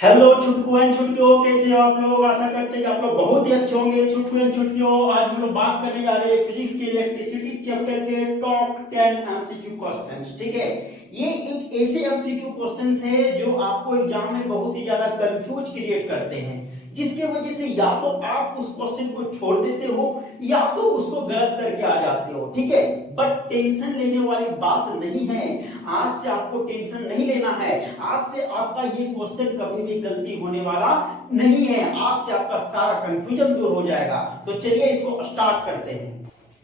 Hello छुटकू and छुटकियों, कैसे हो आप लोग। आशा करते हैं कि आप लोग बहुत ही अच्छे होंगे। छुटकू एंड छुटकियों, आज हम लोग बात करने जा रहे हैं फिजिक्स के इलेक्ट्रिसिटी चैप्टर के टॉप 10 एमसीक्यू क्वेश्चंस। ठीक है, ये एक ऐसे एमसीक्यू क्वेश्चंस है जो आपको एग्जाम में बहुत ही ज्यादा कंफ्यूज क्रिएट करते हैं, जिसके वजह से या तो आप उस क्वेश्चन को छोड़ देते हो या तो उसको गलत करके आ जाते हो। ठीक है, बट टेंशन लेने वाली बात नहीं है। आज से आपको टेंशन नहीं लेना है। आज से आपका ये क्वेश्चन कभी भी गलती होने वाला नहीं है। आज से आपका सारा कंफ्यूजन दूर हो जाएगा। तो चलिए इसको स्टार्ट करते हैं।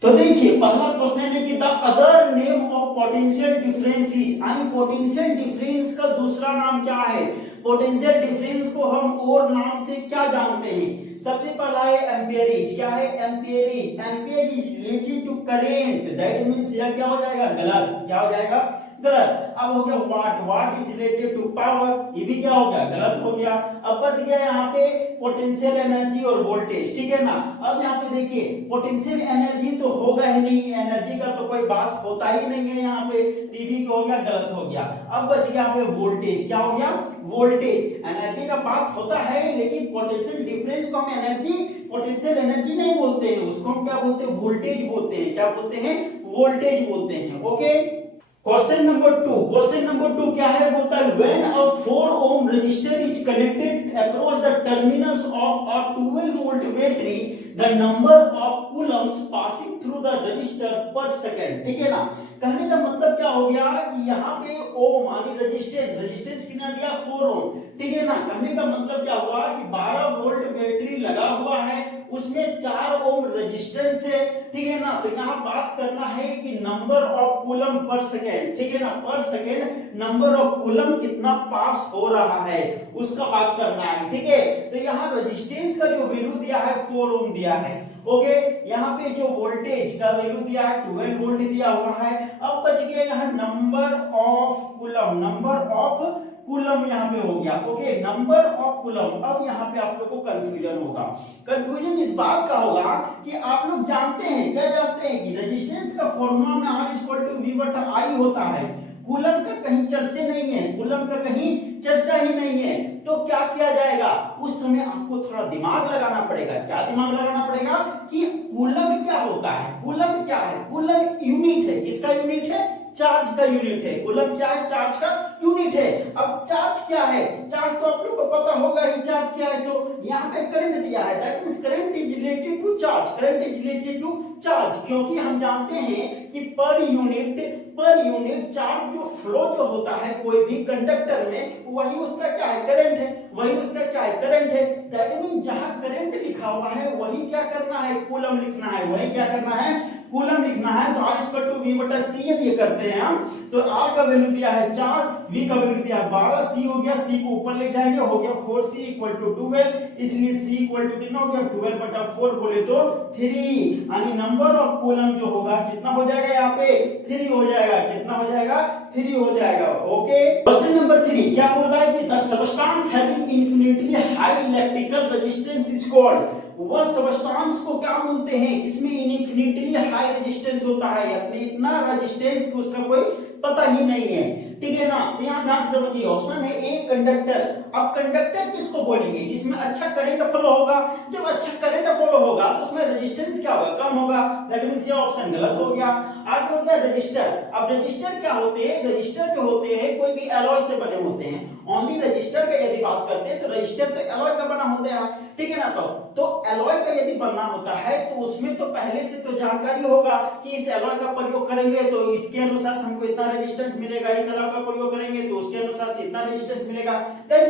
तो देखिए, पहला क्वेश्चन है कि the other name of potential difference is, यानी पोटेंशियल डिफरेंस का दूसरा नाम क्या है। पोटेंशियल डिफरेंस को हम और नाम से क्या जानते हैं। सबसे पहला है एम्पियरेज। क्या है amperage? Ampere is related to current, that means यह क्या हो जाएगा, गलत। क्या हो जाएगा, गलत। अब हो गया watt, watt is related to power, ये भी क्या हो गया, गलत हो गया। अब बच गया यहाँ पे पोटेंशियल एनर्जी और वोल्टेज। ठीक है ना। अब यहाँ पे देखिए, पोटेंशियल एनर्जी तो होगा ही नहीं, एनर्जी का तो कोई बात होता ही नहीं है यहाँ पे, टीवी हो गया, गलत हो गया। अब बच गया यहाँ पे वोल्टेज। क्या हो गया, वोल्टेज। एनर्जी का बात होता है, लेकिन पोटेंशियल डिफरेंस को हम एनर्जी, पोटेंशियल एनर्जी नहीं बोलते हैं, उसको हम क्या बोलते हैं, वोल्टेज बोलते हैं। क्या बोलते हैं, वोल्टेज बोलते हैं। ओके, क्वेश्चन नंबर टू क्या है, बोलता है when a 4 ohm resistor is connected across the terminals of a 12 volt battery, the number of coulombs passing through the resistor per second. ठीक है ना। कहने का मतलब क्या हो गया कि यहाँ पे ओम यानी रेजिस्टेंस कितना दिया, 4 ओम। ठीक है ना। कहने का मतलब क्या हुआ कि 12 वोल्ट बैटरी लगा हुआ है, उसमें 4 ओम रेजिस्टेंस है। ठीक है ना। तो यहाँ बात करना है कि number of coulomb per second. ठीक है ना, पर सेकेंड नंबर ऑफ कूलम कितना पास हो रहा है उसका बात करना है। ठीक है, तो यहाँ रेजिस्टेंस का जो वैल्यू दिया है 4 ओम दिया है। ओके, यहाँ पे जो वोल्टेज का वैल्यू दिया है 12 वोल्ट दिया हुआ है। अब बच गया यहाँ number of coulomb, number of coulomb यहाँ पे हो गया। Okay, number of coulomb. अब यहाँ पे आप लोग को कंफ्यूजन होगा। कंफ्यूजन इस बात का होगा कि आप लोग जानते हैं, क्या जानते हैं कि रेजिस्टेंस का फॉर्मूला में R इक्वल टू V बटा I होता है। कूलम का कहीं चर्चे नहीं है, कूलम का कहीं चर्चा ही नहीं है। तो क्या किया जाएगा, उस समय आपको थोड़ा दिमाग लगाना पड़ेगा। क्या दिमाग लगाना पड़ेगा कि कूलम क्या होता है। कूलम क्या है, कूलम यूनिट है। किसका यूनिट है, चार्ज का यूनिट है। कूलम क्या है, चार्ज का यूनिट है। अब चार्ज क्या है, चार्ज तो आप लोग को पता होगा ही, चार्ज क्या है। सो यहाँ पे करंट दिया है, that means current is related to charge, current is related to charge. क्योंकि हम जानते हैं कि पर यूनिट चार्ज जो फ्लो जो होता है कोई भी कंडक्टर में, वही उसका क्या है, करंट है। वही उसका क्या है, करंट है। दैट मींस जहां करंट लिखा हुआ है वही क्या करना है, कूलम लिखना है। वही क्या करना है, कूलम लिखना है। तो R इक्वल टू V बटा C ये करते हैं हम। तो R का वैल्यू दिया है 4, V का वैल्यू दिया है 12, C हो गया, C को ऊपर ले जाएंगे, हो गया 4C इक्वल टू 12। इसलिए C इक्वल टू कितना हो गया, 12 बटा 4 बोले तो 3, यानी नंबर ऑफ कूलम जो होगा कितना हो जाएगा, यहाँ पे 3 हो जाएगा। कितना हो जाएगा, 3 हो जाएगा। ओके, क्वेश्चन नंबर 3 क्या बोल रहा है कि the substance having infinitely high electrical resistance is called, वह सबस्टेंस को क्या बोलते हैं इसमें इन्फिनिटली हाई रेजिस्टेंस होता है, यानी इतना रेजिस्टेंस कि उसका कोई पता ही नहीं है। ठीक है ना। तो यहाँ ध्यान से समझिए, ऑप्शन है ए कंडक्टर। अब कंडक्टर किसको बोलेंगे, जिसमें अच्छा करंट फ्लो होगा। जब अच्छा करंट फ्लो होगा तो उसमें रेजिस्टेंस क्या होगा, कम होगा। दैट मींस ये ऑप्शन गलत हो गया। आगे हो गया रजिस्टर। अब रजिस्टर क्या होते हैं, रजिस्टर जो होते हैं कोई भी एलॉय से बने होते हैं। ओनली रजिस्टर का यदि बात करते हैं तो रजिस्टर तो एलॉय का बना होता है। ठीक है ना। तो एलॉय का यदि बनना होता है तो उसमें तो पहले से तो जानकारी होगा कि इस एलॉय का प्रयोग करेंगे तो इसके अनुसार हमको इतना रेजिस्टेंस मिलेगा, इस एलॉय का प्रयोग करेंगे तो उसके अनुसार से इतना रेजिस्टेंस मिलेगा। दैट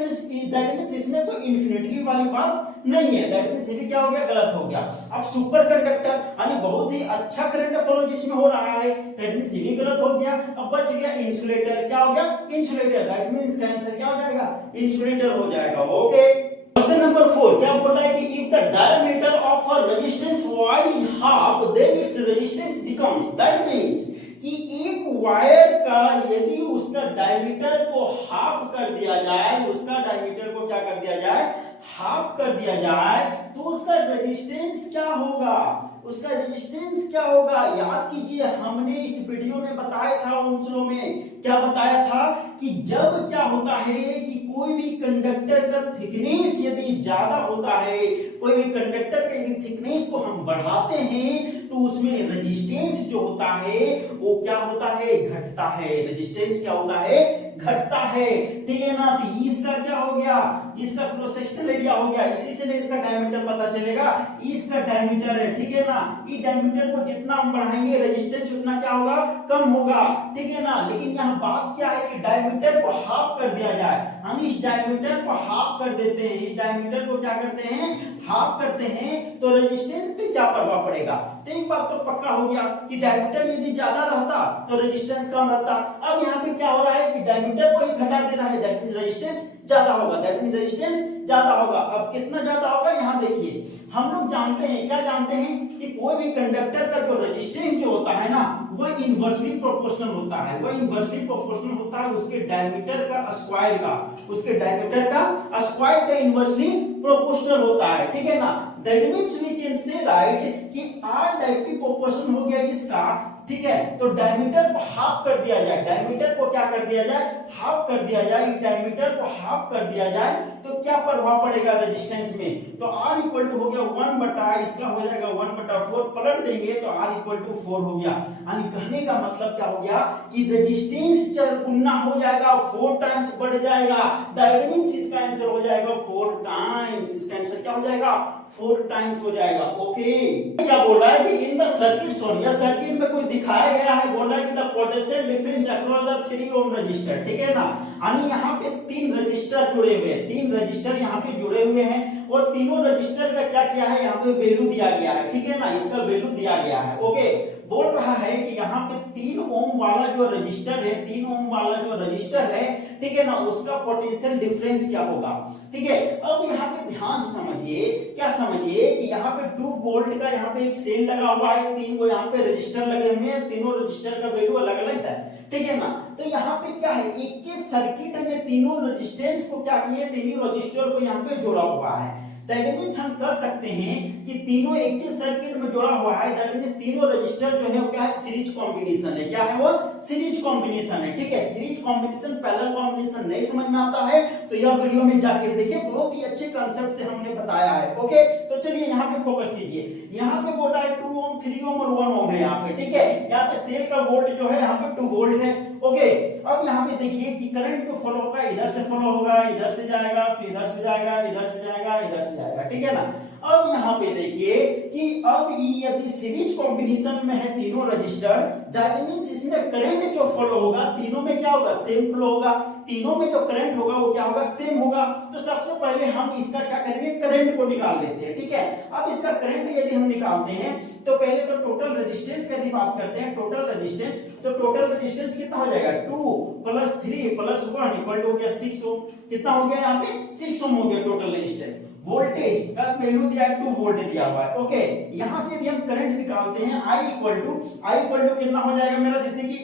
मींस इसमें कोई इन्फिनिटी वाली बात नहीं है। दैट मींस ये भी क्या हो गया, गलत हो गया। अब सुपर कंडक्टर यानी बहुत ही अच्छा करंट फ्लो जिसमें हो रहा है, दैट मींस ये भी गलत हो गया। अब बच गया इंसुलेटर। क्या हो गया, इंसुलेटर। दैट मींस का आंसर क्या हो जाएगा, इंसुलेटर हो जाएगा। ओके, क्वेश्चन नंबर 4 क्या बोल रहा है कि if the diameter of a resistance wire is half then its resistance becomes, that means कि एक वायर का यदि उसका डायमीटर को हाफ कर दिया जाए, उसका डायमीटर को क्या कर दिया जाए, हाफ कर दिया जाए, तो उसका रेजिस्टेंस क्या होगा, उसका रेजिस्टेंस क्या होगा। याद कीजिए, हमने इस वीडियो में बताया था, उन स्लो में क्या बताया था कि जब क्या होता है कि कोई भी कंडक्टर का थिकनेस यदि ज्यादा होता है, कोई भी कंडक्टर का यदि थिकनेस को हम बढ़ाते हैं तो उसमें रेजिस्टेंस जो होता है वो क्या होता है, घटता है। रेजिस्टेंस क्या होता है, घटता है, ठीक है ना। तो इसका क्या हो गया, इसका क्रॉस सेक्शनल एरिया हो गया, इसी से इसका डायमीटर पता चलेगा, इसका डायमीटर है, ठीक है ना। इस डायमीटर को जितना हम बढ़ाएंगे रेजिस्टेंस उतना क्या होगा, कम होगा, ठीक है ना। लेकिन यहाँ बात क्या है कि डायमीटर को हाफ कर दिया जाए, हम इस डायमीटर को हाफ कर देते हैं, इस डायमीटर को क्या करते हैं, हाफ करते हैं, तो रेजिस्टेंस पे क्या प्रभाव पड़ेगा। तो एक बात तो पक्का हो गया कि डायमीटर यदि ज्यादा रहता तो रेजिस्टेंस कम रहता। अब यहाँ पे क्या हो रहा है कि डायमीटर को ही घटा दे रहा है, दैट मींस रेजिस्टेंस ज्यादा होगा, दैट मींस रेजिस्टेंस ज्यादा होगा। अब कितना ज्यादा होगा, यहाँ देखिए हम लोग जानते हैं, क्या जानते हैं कि कोई भी कंडक्टर का जो रेजिस्टेंस जो होता है ना वह इनवर्सली प्रोपोर्शनल होता है, वह इनवर्सली प्रोपोर्शनल होता है उसके डायमीटर का स्क्वायर का, उसके डायमीटर का स्क्वायर का इनवर्सली प्रोपोर्शनल होता है, ठीक है ना। That means we can say that कि r डायरेक्टली प्रोपोर्शनल हो गया इसका, ठीक है। तो डायमीटर को हाफ कर दिया जाए, डायमीटर को क्या कर दिया जाए, हाफ कर दिया जाए, डायमीटर को हाफ कर दिया जाए तो क्या प्रभाव पड़ेगा रेजिस्टेंस में, तो R इक्वल टू हो गया 1 बटा, इसका हो जाएगा 1 बटा 4, पलट देंगे तो R इक्वल टू 4 हो गया। यानी कहने का मतलब क्या हो गया कि रेजिस्टेंस चरगुना हो जाएगा, 4 टाइम्स बढ़ जाएगा, दैट मींस इसका आंसर हो जाएगा 4 टाइम्स, इसका आंसर क्या हो जाएगा, 4 टाइम्स हो जाएगा। ओके, क्या बोल रहा है कि इन द सर्किट शोन, या सर्किट में कोई दिखाया गया है, बोल रहा है कि the potential difference across the 3 ohm resistor, ठीक है ना। यानी यहाँ पे 3 रजिस्टर जुड़े हुए हैं, 3 रजिस्टर यहाँ पे जुड़े हुए हैं और तीनों रजिस्टर का क्या किया है, यहाँ पे वैल्यू दिया गया है, ठीक है ना, इसका वैल्यू दिया गया है। ओके, बोल रहा है कि यहाँ पे 3 ओम वाला जो रजिस्टर है, 3 ओम वाला जो रजिस्टर है, ठीक है ना, उसका पोटेंशियल डिफरेंस क्या होगा, ठीक है। अब यहाँ पे ध्यान से समझिए, क्या समझिए कि यहाँ पे 2 वोल्ट का यहाँ पे एक सेल लगा हुआ है, 3 को यहाँ पे रजिस्टर लगे हुए हैं, तीनों रजिस्टर का वैल्यू अलग अलग है, ठीक है ना। तो यहाँ पे क्या है, एक के सर्किट में तीनों रेजिस्टेंस को क्या किए, तीनों रजिस्टर को यहाँ पे जोड़ा हुआ है। दैट मींस हम कह सकते हैं कि तीनों एक ही सर्किट में जुड़ा हुआ है, दैट मींस तीनों रजिस्टर जो है वो क्या है, सीरीज कॉम्बिनेशन है, क्या है वो, सीरीज कॉम्बिनेशन है, ठीक है। सीरीज कॉम्बिनेशन पैरेलल कॉम्बिनेशन नहीं समझ में आता है तो यह वीडियो में जाकर देखिए, बहुत ही अच्छे कांसेप्ट से हमने बताया है। ओके, तो चलिए यहाँ पे फोकस कीजिए, यहाँ पे बोल रहा है 2 ओम, 3 ओम और 1 ओम है यहाँ पे, ठीक है। यहाँ पे सेल का वोल्ट जो है यहाँ पे 2 वोल्ट है। ओके, अब यहाँ पे देखिए कि करंट जो फ्लो होगा, इधर से फ्लो होगा, इधर से जाएगा, फिर इधर से जाएगा, इधर से जाएगा, इधर से जाएगा, ठीक है ना। अब यहाँ पे देखिए कि अब यदि सीरीज कॉम्बिनेशन में है तीनों रजिस्टर, दैट मींस इसमें करंट जो फ्लो होगा तीनों में क्या होगा, सेम फ्लो होगा, तीनों में जो करंट होगा वो क्या होगा, सेम होगा। तो सबसे पहले हम इसका क्या करेंगे, करंट को निकाल लेते हैं, ठीक है। अब इसका करंट यदि हम निकालते हैं तो पहले तो टोटल रेजिस्टेंस की बात करते हैं, टोटल रेजिस्टेंस, तो टोटल रेजिस्टेंस कितना हो जाएगा, 2 + 3 + 1 इक्वल टू हो गया 6 ओम, कितना हो गया यहाँ पे, 6 ओम हो गया टोटल रेजिस्टेंस। वोल्टेज का वैल्यू दिया है 2 वोल्ट दिया हुआ है। ओके, यहां से यदि हम करंट निकालते हैं I इक्वल टू कितना हो जाएगा मेरा, जैसे कि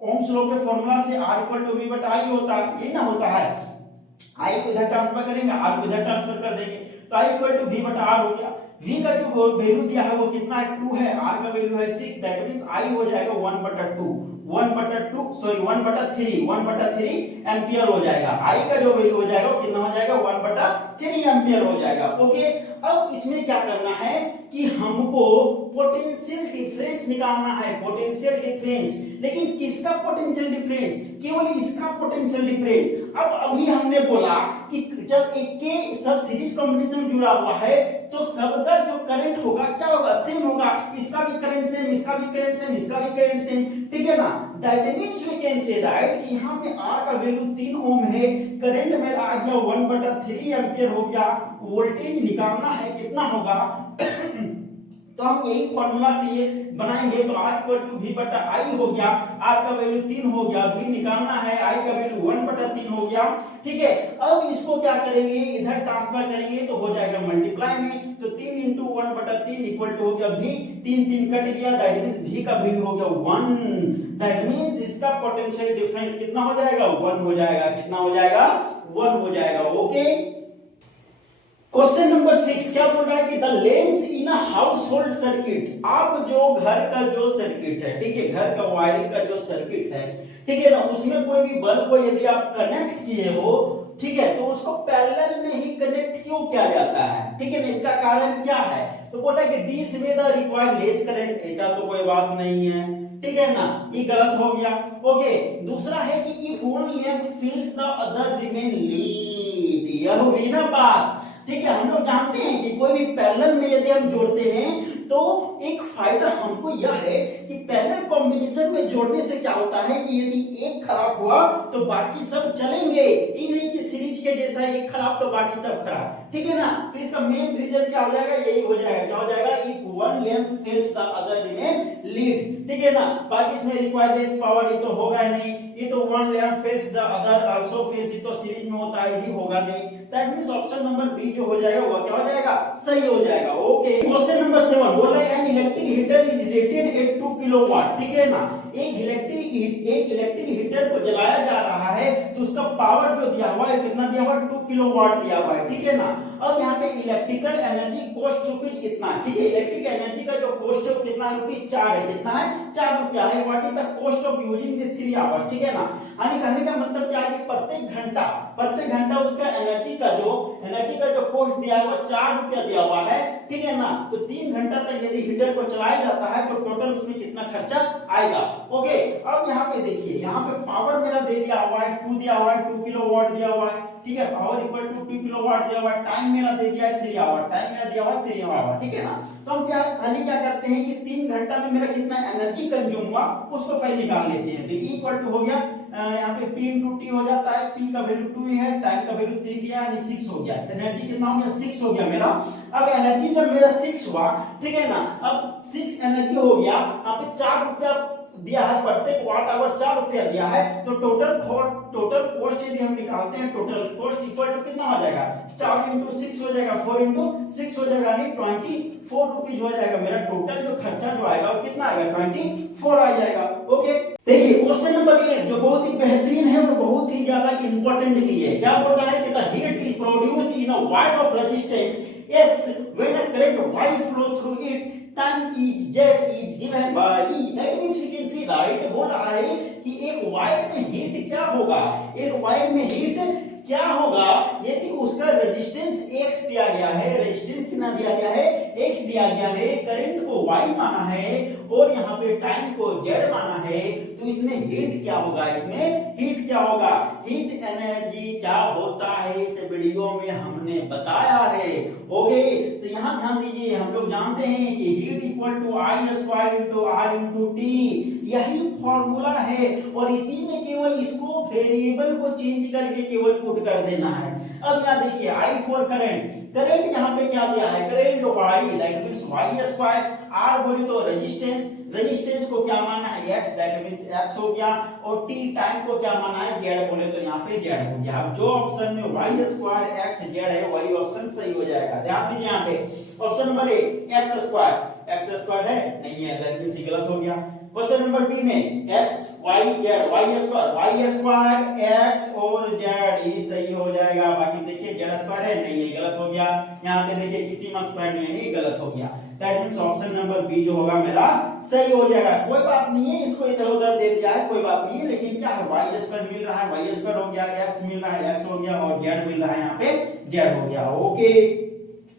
ओम्स लॉ के फॉर्मूला से R इक्वल टू V बटा I होता है, ये ना होता है, I को इधर ट्रांसफर करेंगे, R को इधर ट्रांसफर कर देंगे, तो I इक्वल टू V बटा R हो गया। V का जो वैल्यू दिया है वो कितना है, 2 है, R का वैल्यू है 6, दैट मींस I हो जाएगा 1 बटा 3 एम्पियर हो जाएगा। I का जो वैल्यू हो जाएगा वो कितना हो जाएगा, 1 बटा 3 एम्पियर हो जाएगा। ओके, अब इसमें क्या करना है कि हमको पोटेंशियल डिफरेंस निकालना है, पोटेंशियल डिफरेंस, लेकिन किसका पोटेंशियल डिफरेंस, केवल इसका पोटेंशियल डिफरेंस। अब अभी हमने बोला कि जब एक के सब सीरीज कॉम्बिनेशन जुड़ा हुआ है तो सबका जो करंट होगा क्या होगा, सेम होगा, इसका भी करंट सेम, इसका भी करंट सेम, इसका भी करंट सेम, ठीक है ना। That means we can say that कि यहाँ पे R का वैल्यू 3 ओम है, करंट में आ गया 1 बटा 3 एम्पियर हो गया, वोल्टेज निकालना है कितना होगा तो हम यही फॉर्मूला से ये बनाएंगे, तो R इक्वल टू V बटा I हो गया, R का वैल्यू 3 हो गया, V निकालना है, I का वैल्यू 1 बटा 3 हो गया, ठीक है। अब इसको क्या करेंगे, इधर ट्रांसफर करेंगे तो हो जाएगा मल्टीप्लाई में, तो 3 × 1 बटा 3 इक्वल टू हो गया V, 3 कट गया, दैट मींस V का वैल्यू हो गया 1, दैट मींस इसका पोटेंशियल डिफरेंस कितना हो जाएगा, 1 हो जाएगा, कितना हो जाएगा, 1 हो जाएगा। ओके, क्वेश्चन नंबर 6 क्या बोल रहा है कि the lens in a house hold circuit, आप जो घर का जो सर्किट है, ठीक है, घर का वायरिंग का जो सर्किट है, ठीक है ना, उसमें कोई भी बल्ब को यदि आप कनेक्ट किए हो ठीक है, तो उसको पैरेलल में ही कनेक्ट क्यों किया जाता है, ठीक है ना, इसका कारण क्या है, तो बोला कि this way the required less current, ऐसा तो कोई बात नहीं है, ठीक है ना, ये गलत हो गया। ओके, दूसरा है कि if one lamp फिल्स the other remain lead, यह हुई ना बात, ठीक है, हम लोग जानते हैं कि कोई भी पैरेलल में यदि हम जोड़ते हैं तो एक फायदा हमको यह है कि पैरेलल कॉम्बिनेशन में जोड़ने से क्या होता है कि यदि एक खराब हुआ तो बाकी सब चलेंगे, ये नहीं कि सीरीज के जैसा एक खराब तो बाकी सब खराब, ठीक है ना, तो इसका मेन रीजन क्या हो जाएगा, यही हो जाएगा, क्या हो जाएगा, if one lamp fails the other remain lead, ठीक है ना, बाकी इसमें रिक्वायर्ड लेस पावर ये तो होगा ही नहीं, ये तो one lamp fails the other also fails, ये तो सीरीज में होता है, भी होगा नहीं, that means option number B जो हो जाएगा वो क्या हो जाएगा, सही हो जाएगा। ओके, क्वेश्चन नंबर 7 बोल रहा है an electric heater is rated eight 2 kilowatt, ठीक है ना, एक इलेक्ट्रिक हीटर को जलाया जा रहा है तो उसका पावर जो दिया हुआ है कितना दिया हुआ है, 2 किलोवाट दिया हुआ है, ठीक है ना, अब यहाँ पे इलेक्ट्रिकल एनर्जी कॉस्ट रुपीज इतना, ठीक है, इलेक्ट्रिक एनर्जी का जो कॉस्ट है कितना है, रुपीज 4 है, कितना है, 4 रुपया है, what is the cost of using the 3 hours, ठीक है ना, यानी कहने का मतलब क्या है कि प्रत्येक घंटा उसका एनर्जी का जो कॉस्ट दिया है वो 4 रुपया दिया हुआ है, ठीक है ना, तो 3 घंटा तक यदि हीटर को चलाया जाता है तो टोटल उसमें कितना खर्चा आएगा। ओके, अब यहाँ पे देखिए, यहाँ पे पावर मेरा दे दिया हुआ है 2 दिया हुआ है, 2 किलोवाट दिया हुआ है, ठीक है, पावर इक्वल टू 2 किलोवाट दिया हुआ है, टाइम मेरा दे दिया है 3 आवर, टाइम मेरा दिया हुआ है 3 आवर, ठीक है ना, तो हम क्या करते हैं कि 3 घंटा में मेरा कितना एनर्जी कंज्यूम हुआ उसको पहले निकाल लेते हैं, तो इक्वल टू हो गया, यहाँ पे P into T हो जाता है, P का वैल्यू 2 है, टाइम का वैल्यू 3 दिया यानी 6 हो गया, एनर्जी कितना हो गया, 6 हो गया मेरा। अब एनर्जी जब मेरा 6 हुआ, ठीक है ना, अब 6 एनर्जी हो गया, यहाँ पे 4 रुपया दिया है, प्रत्येक वाट आवर 4 रुपया दिया है, तो टोटल कॉस्ट यदि हम निकालते हैं, टोटल कॉस्ट इक्वल टू कितना हो जाएगा, 4 into 6 हो जाएगा, 4 into 6 हो जाएगा, यानी 24 रुपीज हो जाएगा, मेरा टोटल जो खर्चा जो आएगा वो कितना आएगा, 24 आ जाएगा। ओके, देखिए क्वेश्चन नंबर 8 जो बहुत ही बेहतरीन है और बहुत ही ज्यादा इंपॉर्टेंट भी है, क्या बोल रहा है कि the heat is produced in a wire of resistance x when a current y flows through it, time is z is given by E, that means we can see that बोल रहा है कि एक वायर में heat क्या होगा, एक wire में हीट क्या होगा यदि उसका रेजिस्टेंस x दिया गया है, रेजिस्टेंस कितना दिया गया है, x दिया गया है, करंट को y माना है और यहाँ पे टाइम को z माना है, तो इसमें हीट क्या होगा, इसमें हीट क्या होगा, हीट एनर्जी क्या होता है इस वीडियो में हमने बताया है। ओके, तो यहाँ ध्यान दीजिए, हम लोग जानते हैं कि heat equal to I square into R into T, यही फॉर्मूला है और इसी में केवल इसको वेरिएबल को चेंज करके केवल पुट कर देना है। अब यहाँ देखिए आई फॉर करंट यहाँ पे क्या दिया है, current Y, that means Y square, R बोले तो रेजिस्टेंस को क्या माना है x, दैट मींस x हो गया, और t टाइम को क्या माना है z, बोले तो यहाँ पे z हो गया। अब जो ऑप्शन में y स्क्वायर x z है वही ऑप्शन सही हो जाएगा। ध्यान दीजिए यहाँ पे option number A x square है नहीं है, दैट मींस गलत हो गया। क्वेश्चन नंबर बी में x y z y square x और z ये सही हो जाएगा। बाकी देखिए z स्क्वायर है नहीं है, गलत हो गया। यहाँ पे देखिए किसी में स्क्वायर नहीं है, नहीं गलत हो गया। That means option number B जो होगा मेरा सही हो जाएगा। कोई बात नहीं है, इसको इधर उधर दे दिया है कोई बात नहीं है, लेकिन क्या है y स्क्वायर मिल रहा है, y स्क्वायर हो गया, x मिल रहा है x हो गया और z मिल रहा है यहाँ पे z हो गया। ओके,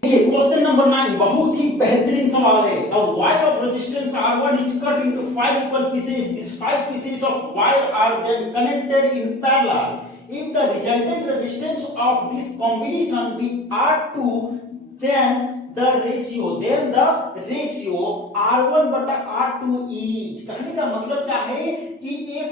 क्वेश्चन नंबर 9 बहुत ही बेहतरीन सवाल है। A wire of resistance R1 is cut into 5 equal pieces. These 5 pieces of wire are then connected in parallel. If the resultant resistance of this combination be R2, then the ratio R1 बटा R2 is, कहने का मतलब क्या है कि एक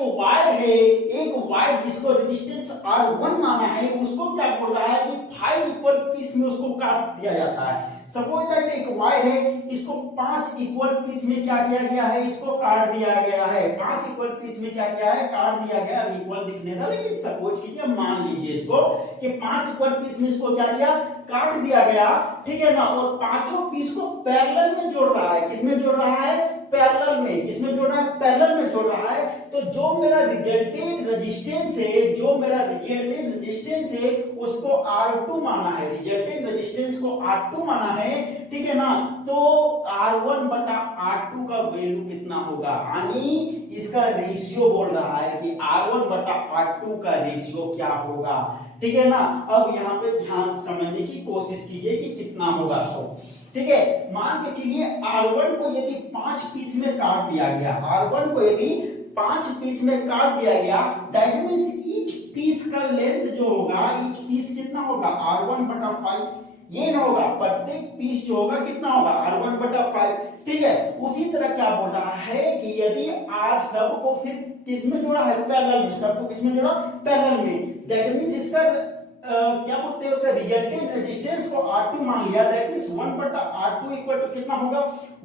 wire जिसको resistance R1 माना है उसको क्या बोल रहा है कि 5 इक्वल पीस में उसको काट दिया जाता है। सपोज दैट एक वायर है, इसको 5 इक्वल पीस में क्या किया गया है, इसको काट दिया गया है। 5 इक्वल पीस में क्या किया है, काट दिया गया। अब इक्वल दिखने ना, लेकिन सपोज कीजिए, मान लीजिए इसको कि 5 इक्वल पीस में इसको क्या किया, काट दिया गया, ठीक है ना। और पांचों पीस को पैरेलल में जोड़ रहा है। किसमें जोड़ रहा है, पैरेलल में। किसमें जोड़ रहा है, पैरेलल में जोड़ रहा है। तो जो मेरा रिजल्टेंट रेजिस्टेंस है उसको R2 माना है, रिजल्टेंट रेजिस्टेंस को R2 माना है, ठीक है ना। तो R1 बटा R2 का वैल्यू कितना होगा, यानी इसका रेशियो बोल रहा है कि R1 बटा R2 का रेशियो क्या होगा, ठीक है ना। अब यहाँ पे ध्यान से समझने की कोशिश कीजिए कि कितना होगा 100। ठीक है, मान के चलिए R1 को यदि 5 पीस में काट दिया गया, R1 को यदि 5 पीस में काट दिया गया, दैट मींस ईच पीस का लेंथ जो होगा, ईच पीस कितना होगा R1/5, ये ना होगा, प्रत्येक पीस जो होगा कितना होगा R1/5। ठीक है, उसी तरह क्या बोल रहा है कि यदि R सबको फिर किसमें जोड़ा है, पैरेलल में, सबको किसमें जोड़ा, पैरेलल में, दैट मींस इसका क्या बोलते हैं, उसका रिजल्टेंट रेजिस्टेंस को R2 मान लिया, that means 1/R2 equal to कितना होगा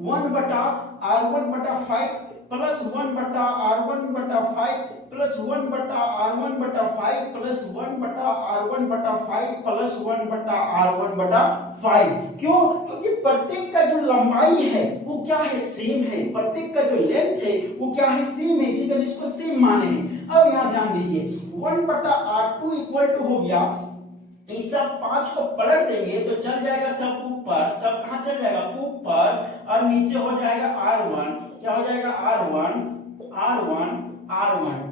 1/R1/5 plus 1/R1/5 plus 1/R1/5 plus 1/R1/5 plus 1/R1/5। क्यों? क्योंकि प्रत्येक का जो लंबाई है वो क्या है, सेम है, प्रत्येक का जो लेंथ है वो क्या है, सेम है, इसी कारण इसको सेम माने हैं। अब यहाँ ध्यान दीजिए 1/R2 इक्वल टू हो गया, इस सब 5 को पलट देंगे तो चल जाएगा सब ऊपर, सब कहां चल जाएगा ऊपर, और नीचे हो जाएगा R1, क्या हो जाएगा R1।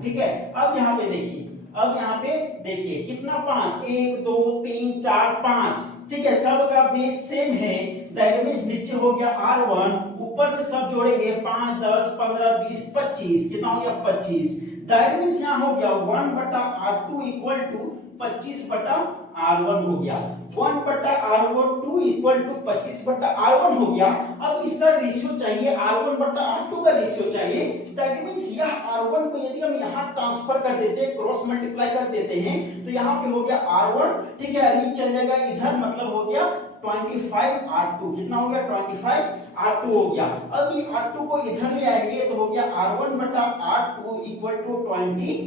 ठीक है, अब यहाँ पे देखिए, अब यहाँ पे देखिए कितना 5, 1 2 3 4 5। ठीक है, सब का बेस सेम है, दैट मींस नीचे हो गया R1, ऊपर में सब जोड़ेंगे 5 10 15 20 25, कितना हो गया 25। दैट मींस यहाँ हो गया 1/R2 इक्वल टू 25/R1 हो गया, 1/R2 इक्वल टू 25/R1 हो गया। अब इसका रेशियो चाहिए, R1/R2 का रेशियो चाहिए, दैट मींस यह R1 को यदि हम यहाँ ट्रांसफर कर देते हैं, क्रॉस मल्टीप्लाई कर देते हैं, तो यहाँ पे हो गया R1, ठीक है, ये चल जाएगा इधर, मतलब हो गया 25R2, कितना हो गया 25R2 हो गया। अब ये R2 को इधर ले आएंगे तो हो गया R1/R2 इक्वल टू 25,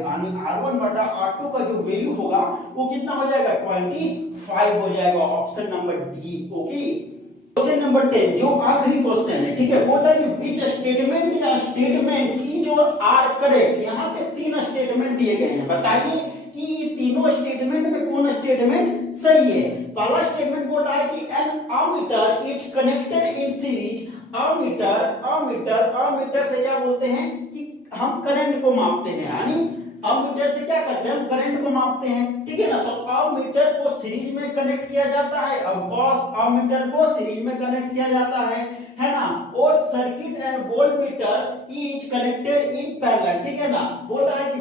यानी R1/R2 का जो वैल्यू होगा वो कितना हो जाएगा 25 हो जाएगा, option number D. Okay, question number 10 जो आखिरी क्वेश्चन है, ठीक है, बोल रहा है कि विच स्टेटमेंट या स्टेटमेंट्स की जो आर करेक्ट, यहाँ पे 3 स्टेटमेंट दिए गए हैं, बताइए कि तीनों स्टेटमेंट में कौन स्टेटमेंट सही है। पहला स्टेटमेंट बोल रहा है कि an ammeter is connected in series, ammeter से क्या बोलते हैं कि हम करंट को मापते हैं, यानी अमीटर से क्या करते हैं, हम करंट को मापते हैं, ठीक है ना। तो अमीटर को सीरीज में कनेक्ट किया जाता है, अब कॉस अमीटर को सीरीज में कनेक्ट किया जाता है ना। और circuit and voltmeter is connected in parallel, ठीक है ना। बोल रहा है कि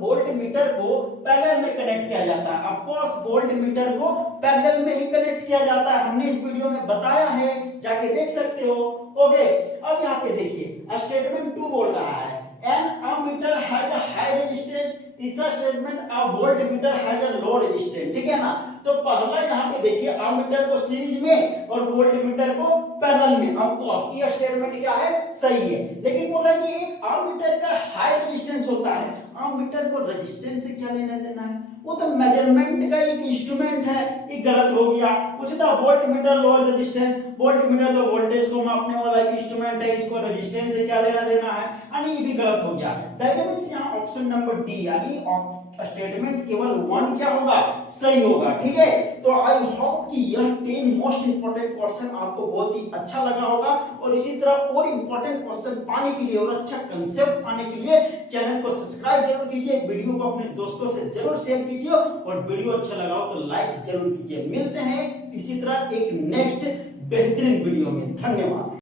वोल्टमीटर को पैरेलल में कनेक्ट किया जाता है, ऑफ कोर्स वोल्टमीटर को पैरेलल में ही कनेक्ट किया जाता है, हमने इस वीडियो में बताया है, जाके देख सकते हो। ओके, अब यहाँ पे देखिए स्टेटमेंट 2 बोल रहा है an ammeter has a high resistance, तीसरा statement a voltmeter has a low resistance, ठीक है ना। तो पहला यहाँ पे देखिए अमीटर को सीरीज में और वोल्टमीटर को पैरेलल में, ऑफ कोर्स ये स्टेटमेंट क्या है, सही है। लेकिन बोला कि एक अमीटर का हाई रेजिस्टेंस होता है, अमीटर को रेजिस्टेंस से क्या लेना देना है, वो तो मेजरमेंट का एक इंस्ट्रूमेंट है, ये गलत हो गया। उसी तरह वोल्टमीटर लो रेजिस्टेंस, वोल्टमीटर तो वोल्टेज को मापने वाला एक इंस्ट्रूमेंट है, इसको रेजिस्टेंस से क्या लेना देना है, यानी ये भी गलत हो गया। दैट मींस यहां ऑप्शन नंबर डी, यानी स्टेटमेंट केवल 1 क्या होगा, सही होगा, ठीक है। तो आई होप कि यह 10 मोस्ट इंपोर्टेंट क्वेश्चन आपको बहुत ही अच्छा लगा होगा, और इसी तरह और इंपोर्टेंट क्वेश्चन पाने के लिए और अच्छा कंसेप्ट पाने के लिए चैनल को सब्सक्राइब जरूर कीजिए, वीडियो को अपने दोस्तों से जरूर शेयर कीजिए, और वीडियो अच्छा लगा हो तो लाइक जरूर कीजिए। मिलते हैं इसी तरह एक नेक्स्ट बेहतरीन वीडियो में, धन्यवाद।